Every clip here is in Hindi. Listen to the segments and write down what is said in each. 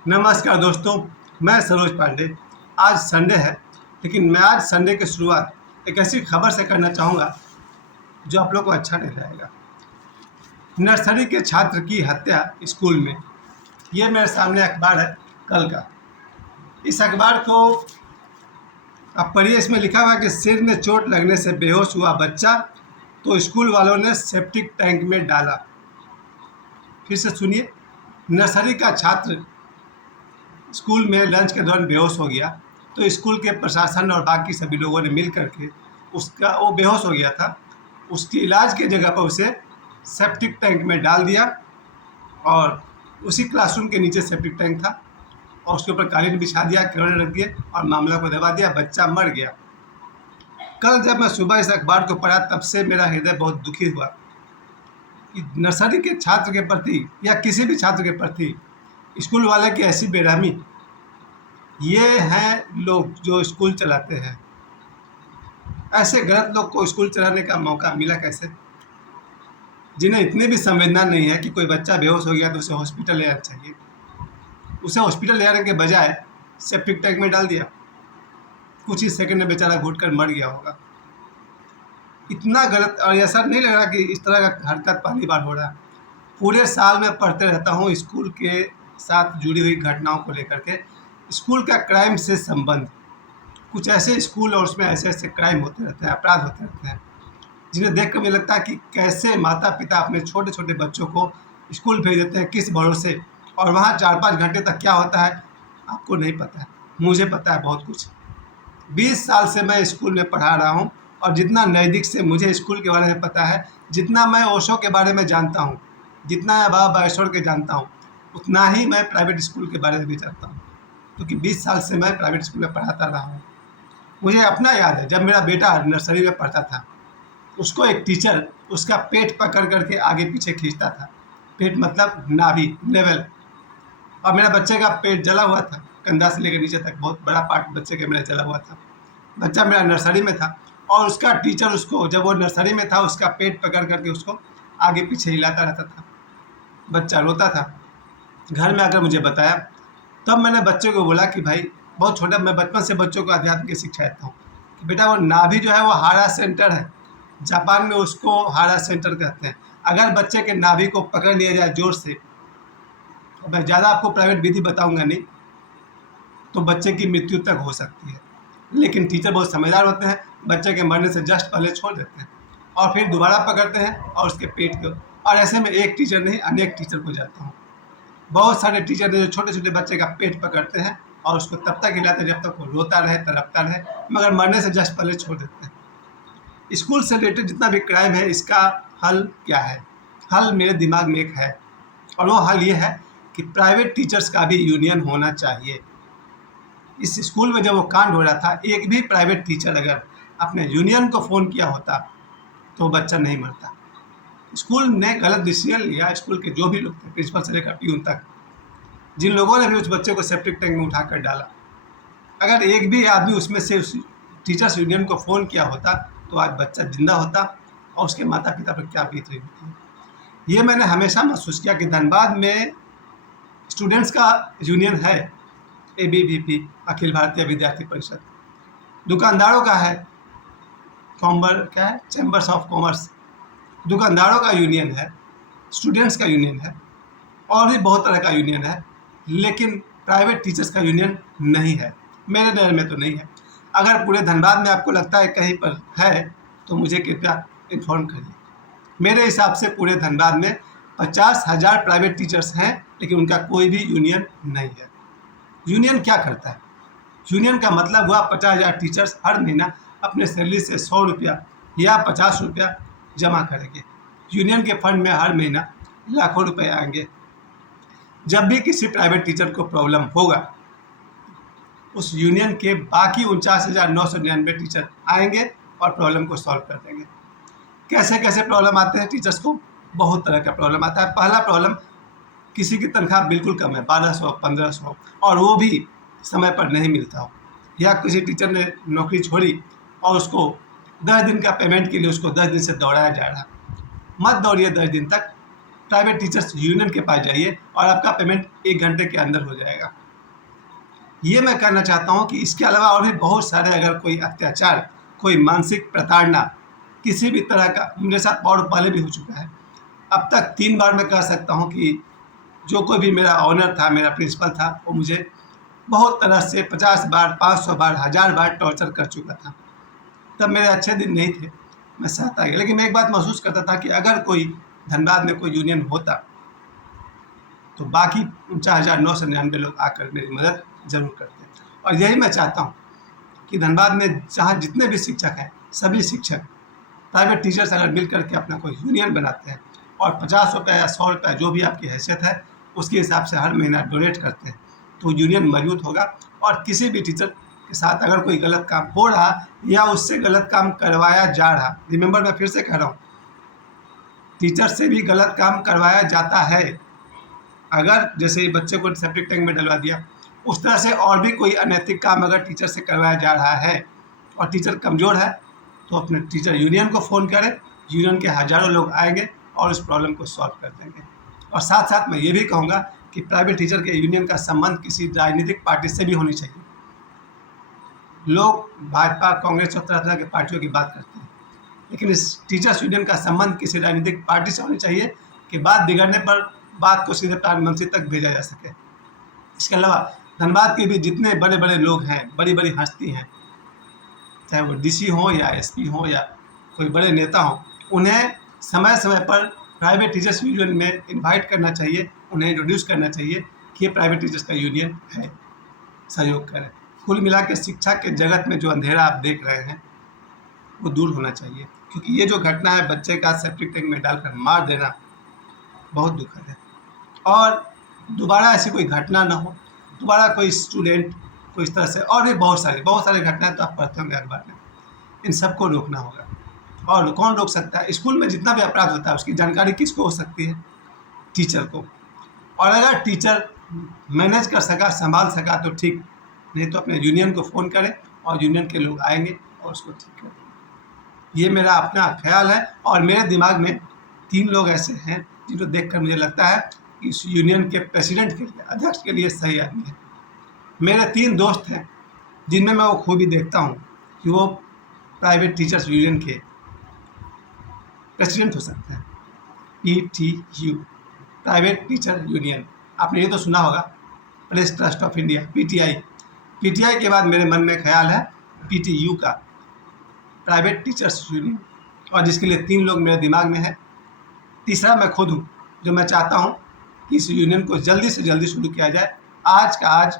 नमस्कार दोस्तों, मैं सरोज पांडे। आज संडे है, लेकिन मैं आज संडे की शुरुआत एक ऐसी खबर से करना चाहूँगा जो आप लोग को अच्छा नहीं लगेगा। नर्सरी के छात्र की हत्या स्कूल में। ये मेरे सामने अखबार है कल का। इस अखबार को आप पढ़िए। इसमें लिखा हुआ है कि सिर में चोट लगने से बेहोश हुआ बच्चा तो स्कूल वालों ने सेप्टिक टैंक में डाला। फिर से सुनिए। नर्सरी का छात्र स्कूल में लंच के दौरान बेहोश हो गया तो स्कूल के प्रशासन और बाकी सभी लोगों ने मिल करके वो बेहोश हो गया था, उसकी इलाज की जगह पर उसे सेप्टिक टैंक में डाल दिया और उसी क्लासरूम के नीचे सेप्टिक टैंक था और उसके ऊपर कालीन बिछा दिया, केवल रख दिए और मामला को दबा दिया। बच्चा मर गया। कल जब मैं सुबह इस अखबार को पढ़ा तब से मेरा हृदय बहुत दुखी हुआ कि नर्सरी के छात्र के प्रति या किसी भी छात्र के प्रति स्कूल वाले की ऐसी बेरहमी। ये हैं लोग जो स्कूल चलाते हैं। ऐसे गलत लोग को स्कूल चलाने का मौका मिला कैसे? जिन्हें इतनी भी संवेदना नहीं है कि कोई बच्चा बेहोश हो गया तो उसे हॉस्पिटल ले जाना चाहिए। उसे हॉस्पिटल ले जाने के बजाय सेप्टिक टैंक में डाल दिया। कुछ ही सेकंड में बेचारा घुट कर मर गया होगा। इतना गलत, और ऐसा नहीं लग रहा कि इस तरह का हरकत पहली बार हो रहा है। पूरे साल में पढ़ते रहता हूँ स्कूल के साथ जुड़ी हुई घटनाओं को लेकर के। स्कूल का क्राइम से संबंध, कुछ ऐसे स्कूल और उसमें ऐसे ऐसे क्राइम होते रहते हैं, अपराध होते रहते हैं, जिन्हें देख कर मुझे लगता है कि कैसे माता पिता अपने छोटे छोटे बच्चों को स्कूल भेज देते हैं, किस भरोसे। और वहाँ 4-5 घंटे तक क्या होता है आपको नहीं पता है, मुझे पता है बहुत कुछ। 20 साल से मैं स्कूल में पढ़ा रहा हूँ और जितना नज़दीक से मुझे स्कूल के बारे में पता है, जितना मैं ओशो के बारे में जानता हूँ, जितना मैं बाबा बागेश्वर के जानता हूँ, उतना ही मैं प्राइवेट स्कूल के बारे में भी जानता हूँ, क्योंकि 20 साल से मैं प्राइवेट स्कूल में पढ़ाता रहा हूँ। मुझे अपना याद है, जब मेरा बेटा नर्सरी में पढ़ता था, उसको एक टीचर उसका पेट पकड़ करके आगे पीछे खींचता था। पेट मतलब नाभि, नेवल। और मेरा बच्चे का पेट जला हुआ था, कंधा से लेकर नीचे तक बहुत बड़ा पार्ट बच्चे के मेरा जला हुआ था। बच्चा मेरा नर्सरी में था और उसका टीचर उसको, जब वो नर्सरी में था, उसका पेट पकड़ करके उसको आगे पीछे हिलाता रहता था। बच्चा रोता था। घर में आकर मुझे बताया, तब मैंने बच्चे को बोला कि भाई, बहुत छोटा, मैं बचपन से बच्चों को अध्यात्म की शिक्षा देता हूँ कि बेटा वो नाभि जो है वो हारा सेंटर है। जापान में उसको हारा सेंटर कहते हैं। अगर बच्चे के नाभि को पकड़ लिया जाए जोर से, तो मैं ज़्यादा आपको प्राइवेट विधि बताऊंगा नहीं, तो बच्चे की मृत्यु तक हो सकती है। लेकिन टीचर बहुत समझदार होते हैं, बच्चे के मरने से जस्ट पहले छोड़ देते हैं और फिर दोबारा पकड़ते हैं और उसके पेट को। और ऐसे में एक टीचर नहीं, अनेक टीचर को जानता हूँ। बहुत सारे टीचर हैं जो छोटे छोटे बच्चे का पेट पकड़ते हैं और उसको तब तक हिलाते हैं जब तक वो रोता रहे, तड़पता रहे, मगर मरने से जस्ट पहले छोड़ देते हैं। स्कूल से रिलेटेड जितना भी क्राइम है, इसका हल क्या है? हल मेरे दिमाग में एक है, और वो हल ये है कि प्राइवेट टीचर्स का भी यूनियन होना चाहिए। इस स्कूल में जब वो कांड हो रहा था, एक भी प्राइवेट टीचर अगर अपने यूनियन को फ़ोन किया होता तो बच्चा नहीं मरता। स्कूल ने गलत डिसीजन लिया। स्कूल के जो भी लोग थे, प्रिंसिपल से लेकर प्यून तक, जिन लोगों ने भी उस बच्चे को सेप्टिक टैंक में उठाकर डाला, अगर एक भी आदमी उसमें से उस टीचर्स यूनियन को फ़ोन किया होता तो आज बच्चा जिंदा होता और उसके माता पिता पर क्या बीत रही होती। ये मैंने हमेशा महसूस किया कि धनबाद में स्टूडेंट्स का यूनियन है, ABVP, अखिल भारतीय विद्यार्थी परिषद। दुकानदारों का है, क्या है, चैम्बर्स ऑफ कॉमर्स। दुकानदारों का यूनियन है, स्टूडेंट्स का यूनियन है, और भी बहुत तरह का यूनियन है, लेकिन प्राइवेट टीचर्स का यूनियन नहीं है। मेरे नज़र में तो नहीं है। अगर पूरे धनबाद में आपको लगता है कहीं पर है तो मुझे कृपया इन्फॉर्म करिए। मेरे हिसाब से पूरे धनबाद में 50,000 प्राइवेट टीचर्स हैं, लेकिन उनका कोई भी यूनियन नहीं है। यूनियन क्या करता है? यूनियन का मतलब हुआ 50,000 टीचर्स हर महीना अपने सैलरी से 100 रुपया या 50 रुपया जमा करेंगे। यूनियन के फंड में हर महीना लाखों रुपए आएंगे। जब भी किसी प्राइवेट टीचर को प्रॉब्लम होगा, उस यूनियन के बाकी 49,999 टीचर आएंगे और प्रॉब्लम को सॉल्व कर देंगे। कैसे कैसे प्रॉब्लम आते हैं टीचर्स को? बहुत तरह का प्रॉब्लम आता है। पहला प्रॉब्लम, किसी की तनख्वाह बिल्कुल कम है, 1200, 1500, और वो भी समय पर नहीं मिलता हो, या किसी टीचर ने नौकरी छोड़ी और उसको 10 दिन का पेमेंट के लिए उसको 10 दिन से दौड़ाया जा रहा। मत दौड़िए 10 दिन तक। प्राइवेट टीचर्स यूनियन के पास जाइए और आपका पेमेंट 1 घंटे के अंदर हो जाएगा। ये मैं कहना चाहता हूँ कि इसके अलावा और भी बहुत सारे, अगर कोई अत्याचार, कोई मानसिक प्रताड़ना किसी भी तरह का मेरे साथ और पहले भी हो चुका है। अब तक 3 बार मैं कह सकता हूँ कि जो कोई भी मेरा ऑनर था, मेरा प्रिंसिपल था, वो मुझे बहुत तरह से 50 बार, 500 बार, 1000 बार टॉर्चर कर चुका था। तब मेरे अच्छे दिन नहीं थे, मैं सहता गया। लेकिन मैं एक बात महसूस करता था कि अगर कोई धनबाद में कोई यूनियन होता तो बाकी 49,999 लोग आकर मेरी मदद ज़रूर करते। और यही मैं चाहता हूँ कि धनबाद में जहाँ जितने भी शिक्षक हैं, सभी शिक्षक प्राइवेट टीचर्स अगर मिल करके अपना कोई यूनियन बनाते हैं और 50 रुपये या 100 रुपये जो भी आपकी हैसियत है उसके हिसाब से हर महीना डोनेट करते हैं, तो यूनियन मजबूत होगा। और किसी भी टीचर के साथ अगर कोई गलत काम हो रहा या उससे गलत काम करवाया जा रहा, रिमेंबर मैं फिर से कह रहा हूँ, टीचर से भी गलत काम करवाया जाता है। अगर जैसे बच्चे को सेप्टिक टैंक में डलवा दिया, उस तरह से और भी कोई अनैतिक काम अगर टीचर से करवाया जा रहा है और टीचर कमज़ोर है, तो अपने टीचर यूनियन को फ़ोन करें, यूनियन के हज़ारों लोग आएंगे और उस प्रॉब्लम को सॉल्व कर देंगे। और साथ साथ मैं ये भी कहूँगा कि प्राइवेट टीचर के यूनियन का संबंध किसी राजनीतिक पार्टी से भी होनी चाहिए। लोग भाजपा, कांग्रेस और तरह तरह के पार्टियों की बात करते हैं, लेकिन इस टीचर्स यूनियन का संबंध किसी राजनीतिक पार्टी से होनी चाहिए कि बात बिगड़ने पर बात को सीधे प्रधानमंत्री तक भेजा जा सके। इसके अलावा धनबाद के भी जितने बड़े बड़े लोग हैं, बड़ी बड़ी हस्ती हैं, चाहे वो डीसी हो या एसपी हो या कोई बड़े नेता हो, उन्हें समय समय पर प्राइवेट टीचर्स यूनियन में इनवाइट करना चाहिए, उन्हें इंट्रोड्यूस करना चाहिए कि ये प्राइवेट टीचर्स का यूनियन है, सहयोग करें। कुल मिला के शिक्षा के जगत में जो अंधेरा आप देख रहे हैं वो दूर होना चाहिए, क्योंकि ये जो घटना है, बच्चे का सेप्टिक टैंक में डालकर मार देना, बहुत दुखद है। और दोबारा ऐसी कोई घटना ना हो, दोबारा कोई स्टूडेंट को इस तरह से, और भी बहुत सारी घटनाएं तो आप पढ़ते होंगे अखबार में, इन सबको रोकना होगा। और कौन रोक सकता है? स्कूल में जितना भी अपराध होता है उसकी जानकारी किसको हो सकती है? टीचर को। और अगर टीचर मैनेज कर सका, संभाल सका तो ठीक, नहीं तो अपने यूनियन को फ़ोन करें और यूनियन के लोग आएंगे और उसको ठीक कर देंगे। ये मेरा अपना ख्याल है। और मेरे दिमाग में 3 लोग ऐसे हैं जिनको देखकर मुझे लगता है कि इस यूनियन के प्रेसिडेंट के लिए, अध्यक्ष के लिए सही आदमी है। मेरे 3 दोस्त हैं जिनमें मैं वो खूबी देखता हूँ कि वो प्राइवेट टीचर्स यूनियन के प्रेसिडेंट हो सकते हैं। PTU, प्राइवेट टीचर यूनियन, आपने ये तो सुना होगा, press trust of India, PTI के बाद मेरे मन में ख्याल है PTU का, प्राइवेट टीचर्स यूनियन, और जिसके लिए 3 लोग मेरे दिमाग में है। तीसरा मैं खुद हूँ, जो मैं चाहता हूँ कि इस यूनियन को जल्दी से जल्दी शुरू किया जाए, आज का आज।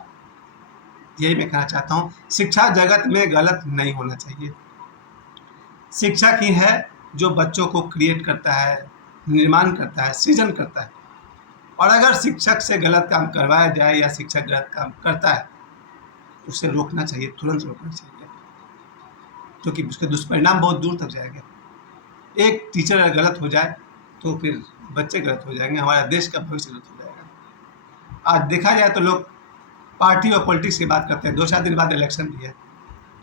यही मैं कहना चाहता हूँ, शिक्षा जगत में गलत नहीं होना चाहिए। शिक्षक ही है जो बच्चों को क्रिएट करता है, निर्माण करता है, सृजन करता है। और अगर शिक्षक से गलत काम करवाया जाए या शिक्षक गलत काम करता है तो उसे रोकना चाहिए, तुरंत रोकना चाहिए, क्योंकि उसके दुष्परिणाम बहुत दूर तक जाएंगे। एक टीचर अगर गलत हो जाए तो फिर बच्चे गलत हो जाएंगे, हमारा देश का भविष्य गलत हो जाएगा। आज देखा जाए तो लोग पार्टी और पॉलिटिक्स की बात करते हैं, 2-4 दिन बाद इलेक्शन भी है,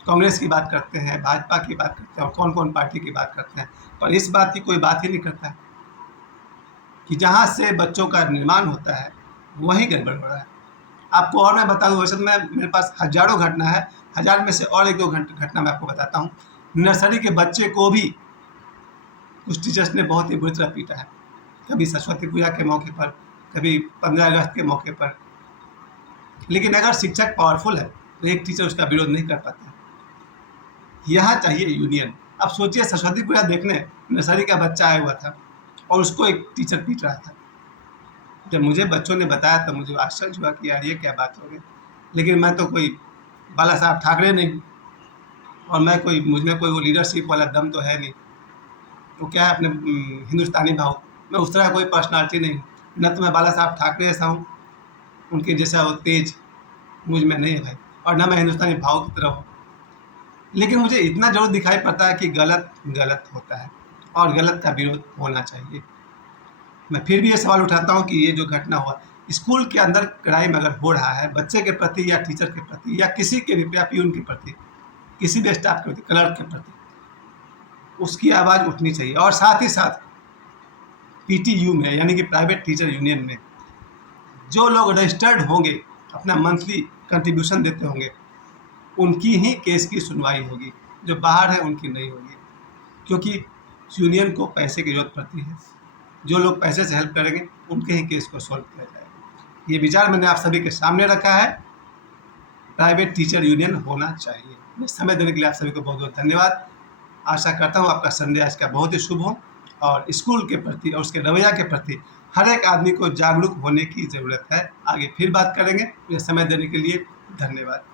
कांग्रेस की बात करते हैं, भाजपा की बात करते हैं और कौन कौन पार्टी की बात करते हैं, पर इस बात की कोई बात ही नहीं करता है कि जहाँ से बच्चों का निर्माण होता है वहीं गड़बड़ हो रहा है। आपको और मैं बताऊँ, वैसे मैं, मेरे पास हज़ारों घटना है, 1000 में से और 1-2 घटना मैं आपको बताता हूँ। नर्सरी के बच्चे को भी कुछ टीचर्स ने बहुत ही बुरी तरह पीटा है, कभी सरस्वती पूजा के मौके पर, कभी 15 अगस्त के मौके पर। लेकिन अगर शिक्षक पावरफुल है तो एक टीचर उसका विरोध नहीं कर पाता। यहाँ चाहिए यूनियन। अब सोचिए, सरस्वती पूजा देखने नर्सरी का बच्चा आया हुआ था और उसको एक टीचर पीट रहा था। जब मुझे बच्चों ने बताया तब मुझे आश्चर्य हुआ कि यार ये क्या बात हो गई। लेकिन मैं तो कोई बाला साहब ठाकरे नहीं, और मैं कोई, मुझ में कोई वो लीडरशिप वाला दम तो है नहीं। तो क्या है, अपने हिंदुस्तानी भाव, मैं उस तरह कोई पर्सनालिटी नहीं, न तो मैं बाला साहब ठाकरे जैसा हूँ, उनके जैसा वो तेज मुझ में नहीं है भाई, और न मैं हिंदुस्तानी भाव की तरह हूँ। लेकिन मुझे इतना जरूर दिखाई पड़ता है कि गलत गलत होता है और गलत का विरोध होना चाहिए। मैं फिर भी ये सवाल उठाता हूँ कि ये जो घटना हुआ, स्कूल के अंदर क्राइम अगर हो रहा है बच्चे के प्रति या टीचर के प्रति या किसी के भी, या प्यून के प्रति, किसी भी स्टाफ के प्रति, क्लर्क के प्रति, उसकी आवाज़ उठनी चाहिए। और साथ ही साथ PTU में यानी कि प्राइवेट टीचर यूनियन में जो लोग रजिस्टर्ड होंगे, अपना मंथली कंट्रीब्यूशन देते होंगे, उनकी ही केस की सुनवाई होगी। जो बाहर है उनकी नहीं होगी, क्योंकि यूनियन को पैसे की ज़रूरत पड़ती है। जो लोग पैसे से हेल्प करेंगे उनके ही केस को सॉल्व किया जाएगा। ये विचार मैंने आप सभी के सामने रखा है। प्राइवेट टीचर यूनियन होना चाहिए। मैं समय देने के लिए आप सभी को बहुत बहुत धन्यवाद। आशा करता हूँ आपका संडे आज का बहुत ही शुभ हो और स्कूल के प्रति और उसके रवैया के प्रति हर एक आदमी को जागरूक होने की ज़रूरत है। आगे फिर बात करेंगे। मुझे समय देने के लिए धन्यवाद।